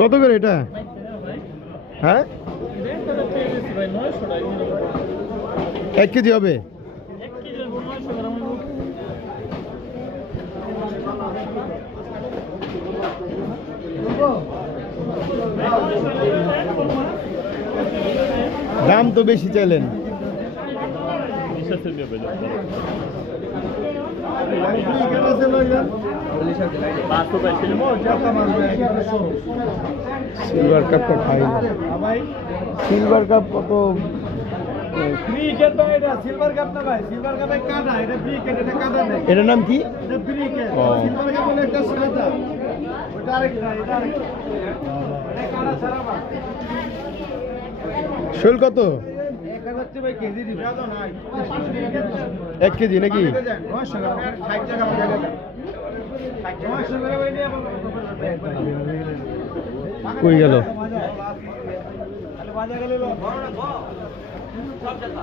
কত করে এটা? হ্যাঁ 1 কেজি হবে। দাম তো বেশি চাইলেন। সিলভার কাপটা খাই না। সিলভার কাপ কত? সিলভার কাপ না ভাই, সিলভার কাপে কাটা, এটা ব্রিকেট, এটা কাটা নেই। এটার নাম কি? এটা ব্রিকেট। সিলভার কাপ হলো একটা সাদা, ওটা আরেকটা, এটা আরেকটা, এটা কাটা ছাড়া ভাই। শোল কত? 1000 ভাই কেজি দিবে। 1 কেজি নাকি? 900 টাকা, 60 টাকা বাজারে দেন। 900 টাকা ভাই নিয়ে কই গেল? বাজারে গেল সব টাকা